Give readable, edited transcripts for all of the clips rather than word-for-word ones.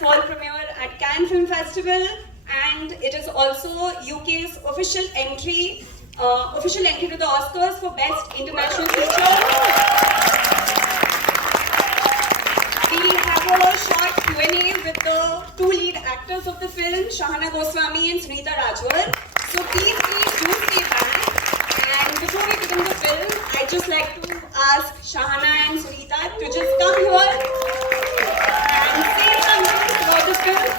fall premiere at Cannes Film Festival, and it is also UK's official entry to the Oscars for Best International Feature. We have a short Q&A with the two lead actors of the film, Shahana Goswami and Sunita Rajwar. So please do stay back. And before we begin the film, I'd just like to ask Shahana and Sunita to just come here and say something about the film.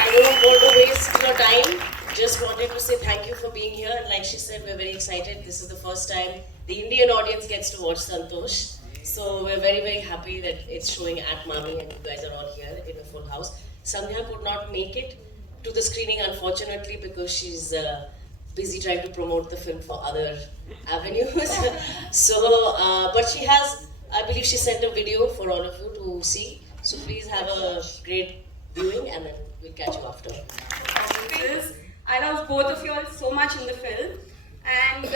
I don't want to waste your time. Just wanted to say thank you for being here. Like she said, we're very excited. This is the first time the Indian audience gets to watch Santosh. So we're very, very happy that it's showing at Mami and you guys are all here in a full house. Sandhya could not make it to the screening, unfortunately, because she's busy trying to promote the film for other avenues. But she has, I believe she sent a video for all of you to see. So please have a great viewing and then we'll catch you after. I love both of you all so much in the film. And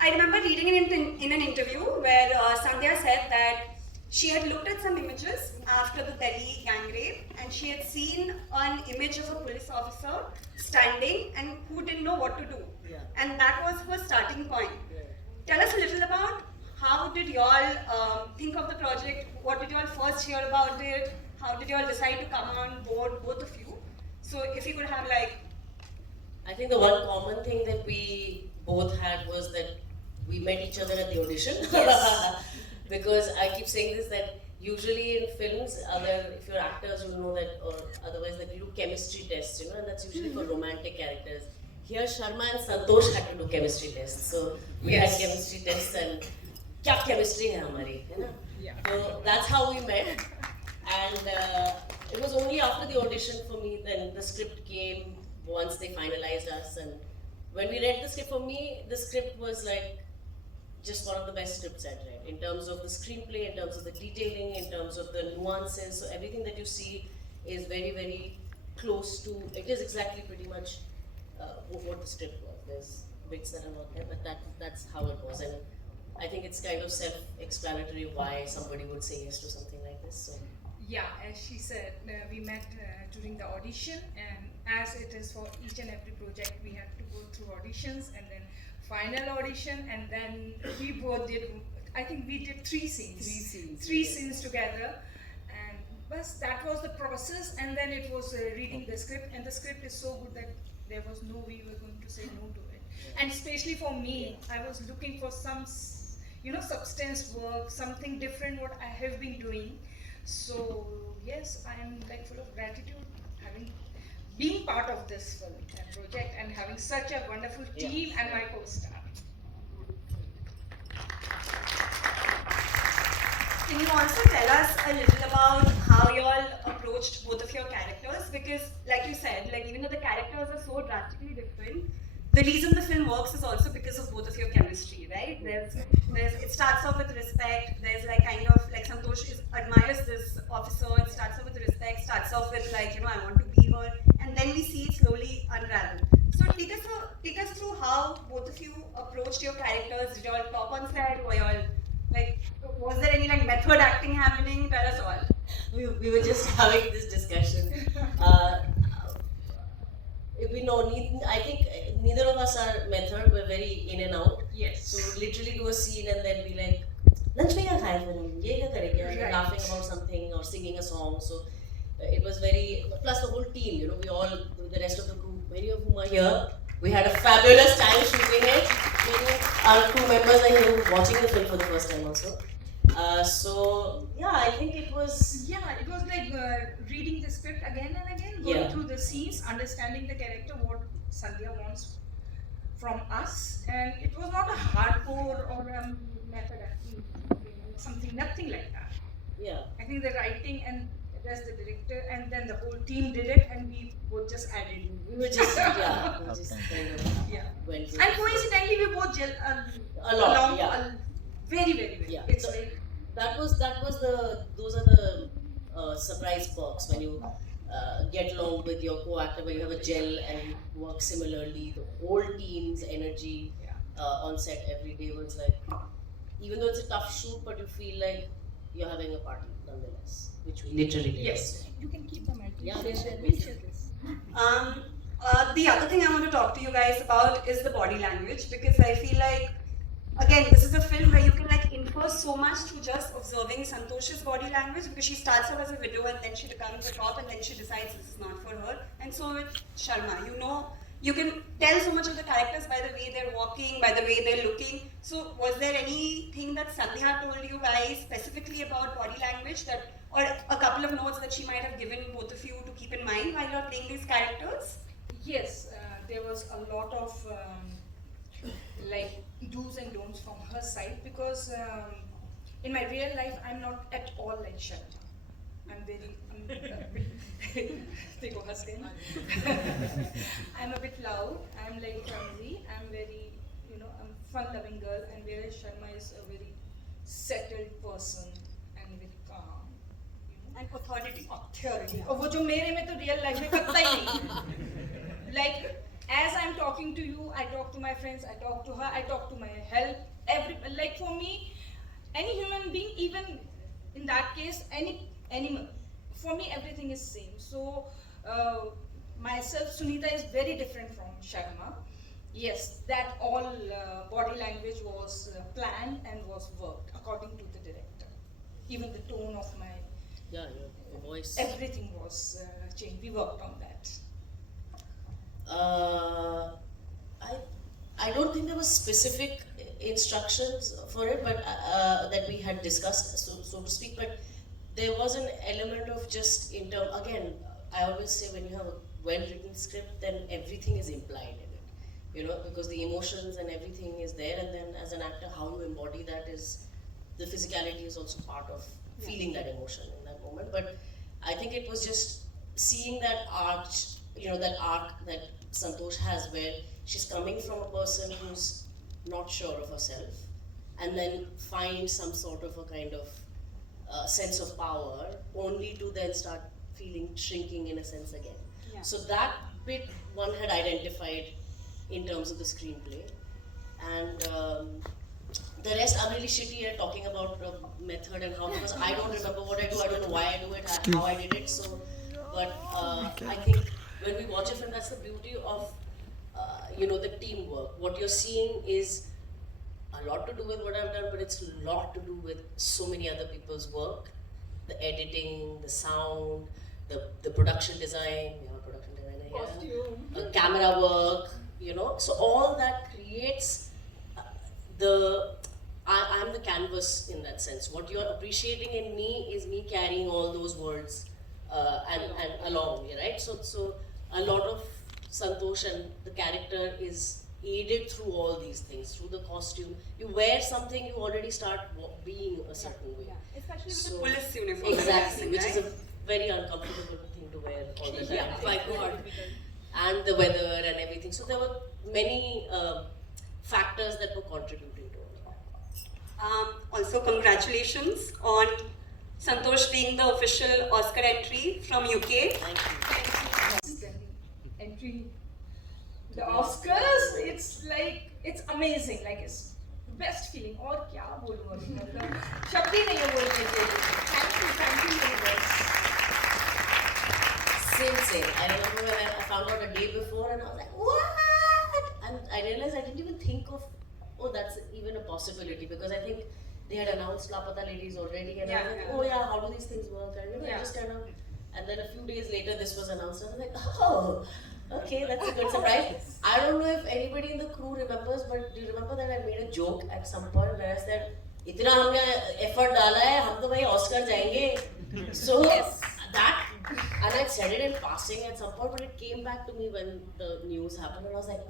I remember reading it in an interview where Sandhya said that she had looked at some images after the Delhi gang rape and she had seen an image of a police officer standing and who didn't know what to do. Yeah. And that was her starting point. Yeah. Tell us a little about how did you all think of the project? What did you all first hear about it? How did you all decide to come on board, both of you? So if you could have I think the one common thing that we both had was that we met each other at the audition. Yes. Because I keep saying this, that usually in films, if you're actors, you know that, or otherwise that you do chemistry tests, and that's usually for romantic characters. Here, Sharma and Santosh had to do chemistry tests. So we had chemistry tests and kya chemistry hai hamari, hai na? Yeah. So that's how we met. And it was only after the audition for me, then the script came once they finalized us. And when we read the script, for me, the script was like just one of the best scripts I'd read in terms of the screenplay, in terms of the detailing, in terms of the nuances. So everything that you see is very, very close to, it is exactly pretty much what the script was. There's bits that are not there, but that's how it was. And I think it's kind of self-explanatory why somebody would say yes to something like this. So. Yeah, as she said, we met during the audition, and as it is for each and every project, we had to go through auditions and then final audition, and then we both did, I think we did three scenes together, and bas, that was the process. And then it was reading the script, and the script is so good that there was no way we were going to say no to it. And especially for me, I was looking for some, substance work, something different what I have been doing. So yes, I am full of gratitude being part of this film and project and having such a wonderful team and my co-star. Can you also tell us a little about how you all approached both of your characters? Because like you said, even though the characters are so drastically different, the reason the film works is also because of both of your chemistry, right? It starts off with respect. There's Santosh admires this officer. It starts off with respect. Starts off with I want to be her, and then we see it slowly unravel. So take us through how both of you approached your characters. Did you all talk on set? Were you all was there any method acting happening? Tell us all. We were just having this discussion. I think neither of us are method. We're very in and out. Yes. So literally do a scene and then be like, lunch mein kya khaya fir? Ye kya karenge? Right. Laughing about something or singing a song. So it was very, plus the whole team, we all, the rest of the crew, many of whom are here. We had a fabulous time shooting it. Many of our crew members are here watching the film for the first time also. I think it was... Yeah, it was reading the script again and again, going through the scenes, understanding the character, what Sandhya wants from us. And it was not a hardcore or method acting, nothing like that. Yeah. I think the writing and that's the director, and then the whole team did it, and we both just added in. We were just, kind of went and coincidentally, we both gel a lot, very, very, very. Yeah. It's those are the surprise perks when you get along with your co-actor, when you have a gel and you work similarly. The whole team's energy on set every day was even though it's a tough shoot, but you feel like you're having a party nonetheless. which we literally did. Yes. You can keep the mic. Yeah, We'll share this. The other thing I want to talk to you guys about is the body language, because I feel like, again, this is a film where you can like infer so much through just observing Santosh's body language, because she starts out as a widow and then she becomes a top and then she decides this is not for her. And so with Sharma, you can tell so much of the characters by the way they're walking, by the way they're looking. So was there anything that Sandhya told you guys specifically about body language, that, or a couple of notes that she might have given both of you to keep in mind while you're playing these characters? Yes, there was a lot of like do's and don'ts from her side, because in my real life I'm not at all like Sharma. I'm very देखो हंस गए ना. I'm a bit loud, I'm like clumsy, I'm very, I'm fun-loving girl, and whereas Sharma is a very settled person and very calm. And authority. और वो जो मेरे में तो real life में करता ही नहीं. Like as I'm talking to you, I talk to my friends, I talk to her, I talk to my help. Like for me, any human being, even in that case, any animal, for me everything is same. So myself, Sunita, is very different from Sharma. Yes, that all body language was planned and was worked according to the director. Even the tone of my Your voice. everything was changed. We worked on that. I don't think there was specific instructions for it, but that we had discussed, so to speak. But there was an element of just again, I always say when you have a well-written script, then everything is implied in it, because the emotions and everything is there, and then as an actor, how you embody that is, the physicality is also part of feeling that emotion in that moment. But I think it was just seeing that arc, that arc that Santosh has, where she's coming from a person who's not sure of herself, and then finds some sort of a kind of sense of power, only to then start feeling shrinking in a sense again. Yeah. So that bit one had identified in terms of the screenplay, and the rest I'm really shitty at talking about the method and how, because I don't remember what I do, I don't know why I do it, how I did it. So, but I think when we watch a film, that's the beauty of the teamwork. What you're seeing is a lot to do with what I've done, but it's a lot to do with so many other people's work, the editing, the sound, the production design, production designer here, Costume. camera work, so all that creates I'm the canvas in that sense. What you're appreciating in me is me carrying all those words and along, right? So a lot of Santosh and the character is aided through all these things, through the costume. You wear something, you already start being a certain way. Yeah. Especially with the police uniform. Exactly, which right? is a very uncomfortable thing to wear all the time. My God. And the weather and everything. So there were many factors that were contributing to it. Also, congratulations on Santosh being the official Oscar entry from UK. Thank you. Entry, the Oscars, it's amazing. Like it's the best feeling. और क्या बोलूँ अभी, मतलब शब्द ही नहीं है बोलने के लिए. Thank you universe. Same. I remember when I found out a day before and I was like, what? And I realized I didn't even think of, that's even a possibility, because I think they had announced Lapata Ladies already, and I was like, how do these things work? And I just kind of, and then a few days later this was announced, and I was like, okay, that's a good surprise. I don't know if anybody in the crew remembers, but do you remember that I made a joke at some point where I said, इतना हमने effort डाला है, हम तो भाई Oscar जाएंगे. So that, and I said it in passing at some point, but it came back to me when the news happened, and I was like,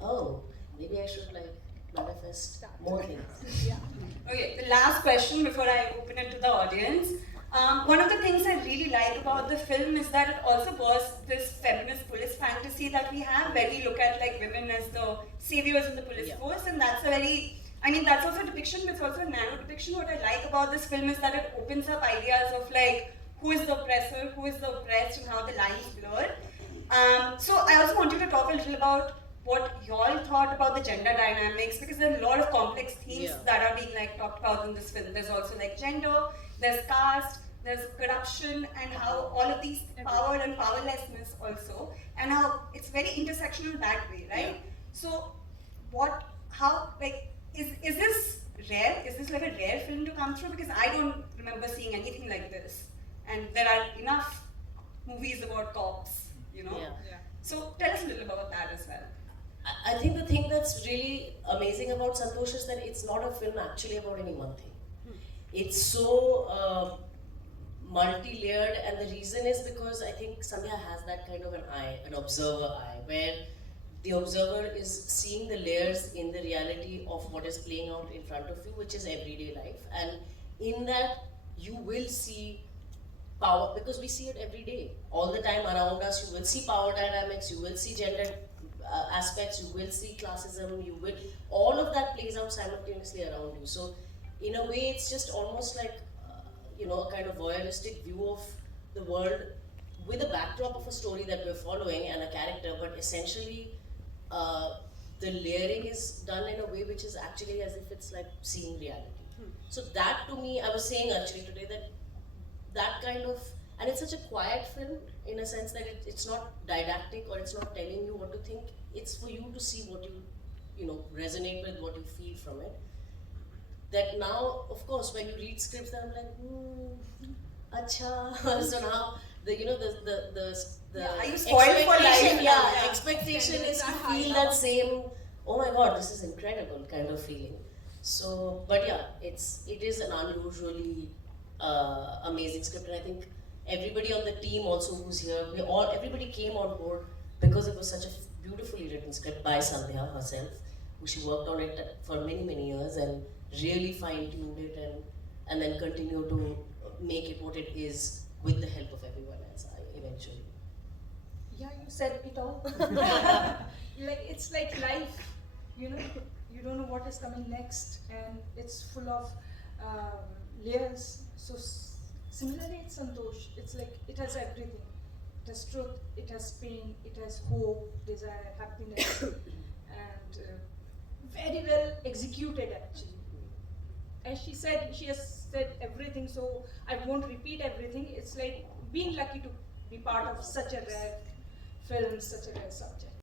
maybe I should manifest more things. Okay, the last question before I open it to the audience. One of the things I really like about the film is that it also bursts this feminist police fantasy that we have, where we look at women as the saviors in the police force, and that's that's also a depiction, but it's also a narrow depiction. What I like about this film is that it opens up ideas of who is the oppressor, who is the oppressed, and how the lines blur. So I also want you to talk a little about what y'all thought about the gender dynamics, because there are a lot of complex themes that are being talked about in this film. There's also gender, there's caste, there's corruption, and how all of these power and powerlessness also, and how it's very intersectional that way, right? Yeah. So, how, like, is this rare? Is this like a rare film to come through? Because I don't remember seeing anything like this, and there are enough movies about cops, you know. Yeah. So tell us a little about that as well. I think the thing that's really amazing about Santosh is that it's not a film actually about any one thing. It's so multi-layered, and the reason is because I think Sandhya has that kind of an eye, an observer eye, where the observer is seeing the layers in the reality of what is playing out in front of you, which is everyday life. And in that, you will see power, because we see it every day, all the time around us. You will see power dynamics, you will see gender aspects, you will see classism, all of that plays out simultaneously around you. So in a way, it's just almost like a kind of voyeuristic view of the world with a backdrop of a story that we're following and a character, but essentially the layering is done in a way which is actually as if it's like seeing reality. So that, to me, I was saying actually today that kind of, and it's such a quiet film in a sense that it's not didactic, or it's not telling you what to think. It's for you to see what you resonate with, what you feel from it. That now, of course, when you read scripts, I'm like, acha. So now Are you spoiled for life? Yeah, expectation is to feel that same. Oh my God, this is incredible kind of feeling. So, but yeah, it is an unusually amazing script, and I think everybody on the team also who's here, everybody came on board because it was such a beautifully written script by Sandhya herself, who she worked on it for many years and really fine-tuned it and then continue to make it what it is with the help of everyone else eventually. Yeah, you said it all. Like, it's like life, you don't know what is coming next, and it's full of layers. So similarly, it's Santosh. It's like it has everything. It has truth, it has pain, it has hope, desire, happiness, and very well executed actually. As she said, she has said everything, so I won't repeat everything. It's like being lucky to be part of such a rare film, such a rare subject.